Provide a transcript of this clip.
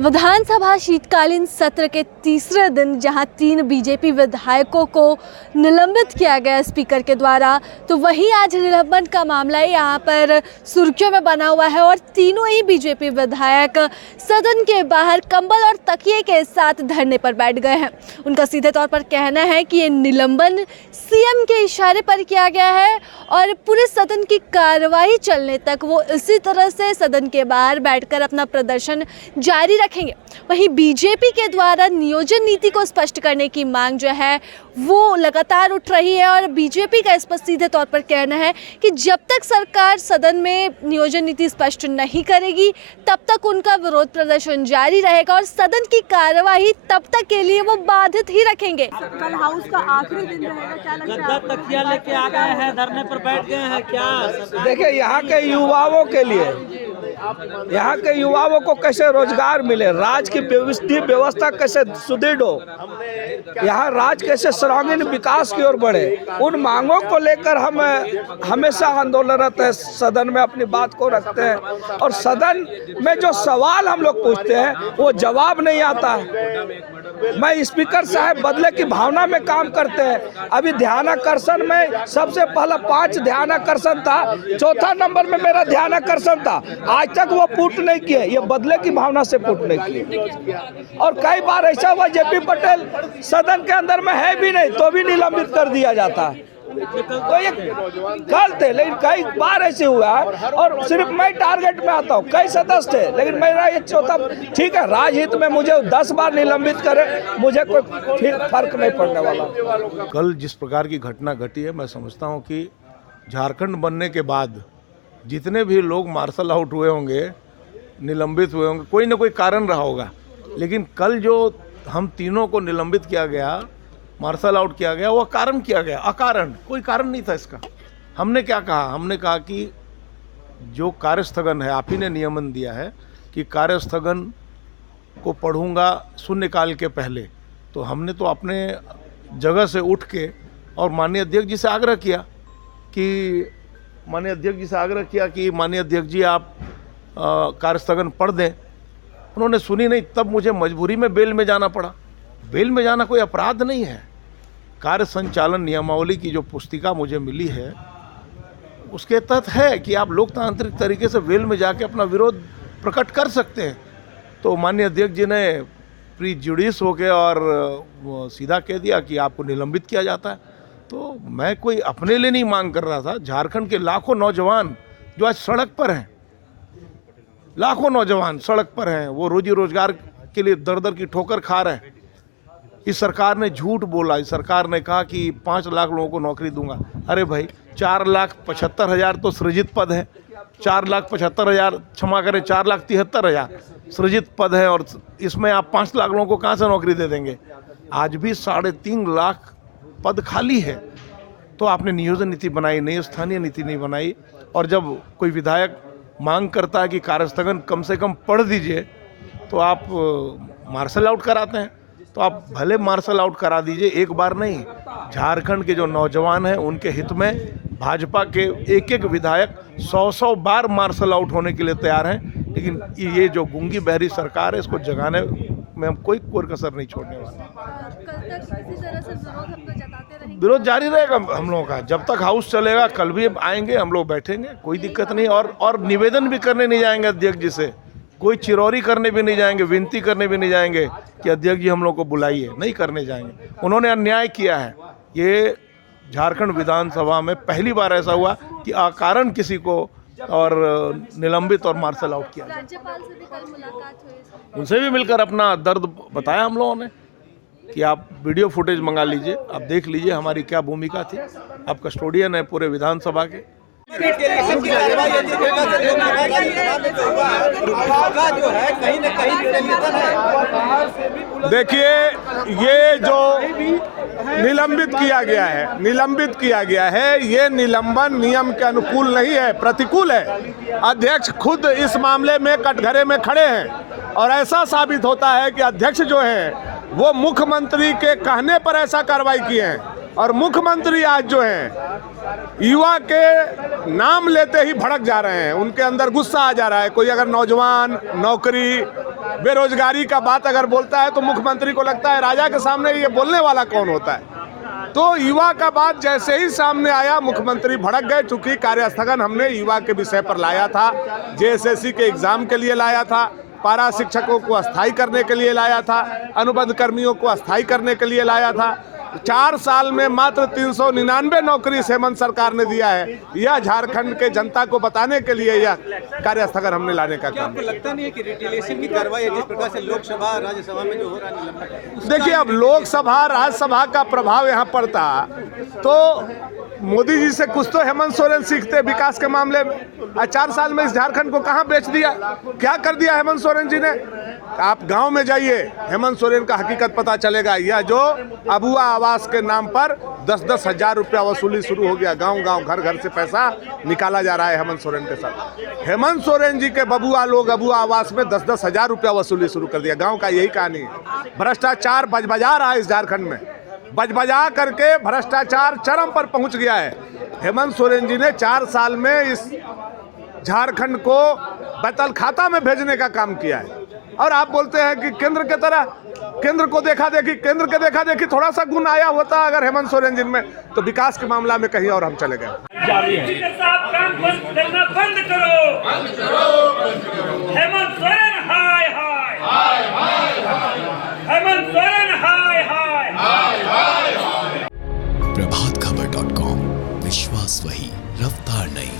विधानसभा शीतकालीन सत्र के तीसरे दिन जहां 3 बीजेपी विधायकों को निलंबित किया गया स्पीकर के द्वारा, तो वहीं आज निलंबन का मामला यहां पर सुर्खियों में बना हुआ है और तीनों ही बीजेपी विधायक सदन के बाहर कंबल और तकिए के साथ धरने पर बैठ गए हैं। उनका सीधे तौर पर कहना है कि ये निलंबन सीएम के इशारे पर किया गया है और पूरे सदन की कार्रवाई चलने तक वो इसी तरह से सदन के बाहर बैठकर अपना प्रदर्शन जारी रखेंगे। वहीं बीजेपी के द्वारा नियोजन नीति को स्पष्ट करने की मांग जो है वो लगातार उठ रही है और बीजेपी का इस पर सीधे तौर पर कहना है कि जब तक सरकार सदन में नियोजन नीति स्पष्ट नहीं करेगी तब तक उनका विरोध प्रदर्शन जारी रहेगा और सदन की कार्यवाही तब तक के लिए वो बाधित ही रखेंगे। कल हाउस का आखिरी दिन रहेगा, क्या लगता है? गद्दा तकिया लेके आ गए हैं, धरने पर बैठ गए हैं क्या? देखिए, यहाँ के युवाओं के लिए, यहाँ के युवाओं को कैसे रोजगार मिले, राज्य की व्यवस्था कैसे सुदृढ़ हो, यहाँ राज्य कैसे सर्वांगीण विकास की ओर बढ़े, उन मांगों को लेकर हम हमेशा आंदोलनरत है, सदन में अपनी बात को रखते हैं और सदन में जो सवाल हम लोग पूछते हैं वो जवाब नहीं आता है। मैं स्पीकर साहब बदले की भावना में काम करते हैं। अभी ध्यानाकर्षण में सबसे पहला 5 ध्यानाकर्षण था, चौथा नंबर में मेरा ध्यानाकर्षण था, आज तक वो पुट नहीं किए, ये बदले की भावना से पुट नहीं किए। और कई बार ऐसा हुआ जेपी पटेल सदन के अंदर में है भी नहीं तो भी निलंबित कर दिया जाता है। तो ये कल थे, लेकिन कई बार ऐसे हुआ है और सिर्फ मैं टारगेट में आता हूँ, कई सदस्य थे, लेकिन मेरा ये चौथा ठीक है। राजहित में मुझे 10 बार निलंबित करे, मुझे कोई फर्क नहीं पड़ने वाला। कल जिस प्रकार की घटना घटी है, मैं समझता हूँ कि झारखंड बनने के बाद जितने भी लोग मार्शल आउट हुए होंगे, निलंबित हुए होंगे, कोई ना कोई कारण रहा होगा। लेकिन कल जो हम तीनों को निलंबित किया गया, मार्शल आउट किया गया, वो कारण किया गया, अकारण, कोई कारण नहीं था इसका। हमने क्या कहा? हमने कहा कि जो कार्यस्थगन है, आप ही ने नियमन दिया है कि कार्यस्थगन को पढ़ूंगा शून्यकाल के पहले, तो हमने तो अपने जगह से उठ के और माननीय अध्यक्ष जी से आग्रह किया कि माननीय अध्यक्ष जी आप कार्यस्थगन पढ़ दें। उन्होंने सुनी नहीं, तब मुझे मजबूरी में बेल में जाना पड़ा। बेल में जाना कोई अपराध नहीं है। कार्य संचालन नियमावली की जो पुस्तिका मुझे मिली है उसके तहत है कि आप लोकतांत्रिक तरीके से बेल में जाके अपना विरोध प्रकट कर सकते हैं। तो माननीय अध्यक्ष जी ने प्रीजुडिस हो गए और सीधा कह दिया कि आपको निलंबित किया जाता है। तो मैं कोई अपने लिए नहीं मांग कर रहा था। झारखंड के लाखों नौजवान जो आज सड़क पर हैं, लाखों नौजवान सड़क पर हैं, वो रोजी रोजगार के लिए दर दर की ठोकर खा रहे हैं। इस सरकार ने झूठ बोला। इस सरकार ने कहा कि 5 लाख लोगों को नौकरी दूंगा। अरे भाई, 4,75,000 तो सृजित पद है, 4,75,000, क्षमा करें, 4,73,000 सृजित पद है और इसमें आप 5 लाख लोगों को कहाँ से नौकरी दे देंगे? आज भी 3.5 लाख पद खाली है। तो आपने नियोजन नीति बनाई नहीं, स्थानीय नीति नहीं बनाई। और जब कोई विधायक मांग करता है कि कार्यस्थगन कम से कम पढ़ दीजिए, तो आप मार्शल आउट कराते हैं। तो आप भले मार्शल आउट करा दीजिए, एक बार नहीं। झारखंड के जो नौजवान हैं उनके हित में भाजपा के एक विधायक 100 बार मार्शल आउट होने के लिए तैयार हैं। लेकिन ये जो गूंगी बहरी सरकार है, इसको जगाने में हम कोई कसर नहीं छोड़ने वाले। विरोध जारी रहेगा हम लोगों का जब तक हाउस चलेगा। कल भी आएंगे, हम लोग बैठेंगे, कोई दिक्कत नहीं। और निवेदन भी करने नहीं जाएंगे अध्यक्ष जी से, कोई चिरौरी करने भी नहीं जाएंगे, विनती करने भी नहीं जाएंगे कि अध्यक्ष जी हम लोग को बुलाइए, नहीं करने जाएंगे। उन्होंने अन्याय किया है। ये झारखंड विधानसभा में पहली बार ऐसा हुआ कि अकारण किसी को और निलंबित और मार्शल आउट किया। राज्यपाल से भी कल मुलाकात हुई, उनसे भी मिलकर अपना दर्द बताया हम लोगों ने कि आप वीडियो फुटेज मंगा लीजिए, आप देख लीजिए हमारी क्या भूमिका थी। आप कस्टोडियन है पूरे विधानसभा के। देखिए, ये जो निलंबित किया गया है, ये निलंबन नियम के अनुकूल नहीं है, प्रतिकूल है। अध्यक्ष खुद इस मामले में कटघरे में खड़े हैं और ऐसा साबित होता है कि अध्यक्ष जो है वो मुख्यमंत्री के कहने पर ऐसा कार्रवाई किए हैं। और मुख्यमंत्री आज जो हैं युवा के नाम लेते ही भड़क जा रहे हैं, उनके अंदर गुस्सा आ जा रहा है। कोई अगर नौजवान नौकरी बेरोजगारी का बात अगर बोलता है तो मुख्यमंत्री को लगता है राजा के सामने ये बोलने वाला कौन होता है। तो युवा का बात जैसे ही सामने आया मुख्यमंत्री भड़क गए। चूंकि कार्यस्थगन हमने युवा के विषय पर लाया था, जेएसएससी के एग्जाम के लिए लाया था, पारा शिक्षकों को अस्थायी करने के लिए लाया था, अनुबंध कर्मियों को अस्थायी करने के लिए लाया था। 4 साल में मात्र 399 नौकरी हेमंत सरकार ने दिया है। यह झारखंड के जनता को बताने के लिए यह कार्यस्थगन हमने लाने का काम। आपको लगता नहीं है कि रिटेलिएशन की कार्रवाई है जिस प्रकार से लोकसभा राज्यसभा में जो हो रहा है? देखिए, अब लोकसभा राज्यसभा का प्रभाव यहाँ पड़ता तो मोदी जी से कुछ तो हेमंत सोरेन सीखते विकास के मामले में। 4 साल में इस झारखंड को कहाँ बेच दिया, क्या कर दिया हेमंत सोरेन जी ने? आप गांव में जाइए, हेमंत सोरेन का हकीकत पता चलेगा। यह जो अबुआ आवास के नाम पर 10-10 हजार रुपया वसूली शुरू हो गया। गांव-गांव, घर-घर से पैसा निकाला जा रहा है हेमंत सोरेन के साथ। हेमंत सोरेन जी के बबुआ लोग अबुआ आवास में 10-10 हजार रुपया वसूली शुरू कर दिया। गाँव का यही कहानी है। भ्रष्टाचार बजबजा रहा है इस झारखंड में, बजबजा करके भ्रष्टाचार चरम पर पहुंच गया है। हेमंत सोरेन जी ने 4 साल में इस झारखंड को बैतल खाता में भेजने का काम किया है। और आप बोलते हैं कि केंद्र के तरह, केंद्र को देखा देखी थोड़ा सा गुण आया होता अगर हेमंत सोरेन जी में, तो विकास के मामला में कहीं और हम चले गए। काम बंद करना बंद करो। हेमंत सोरेन हाय हाय, हेमंत सोरेन हाय हाय। प्रभातखबर.com, विश्वास वही, रफ्तार नहीं।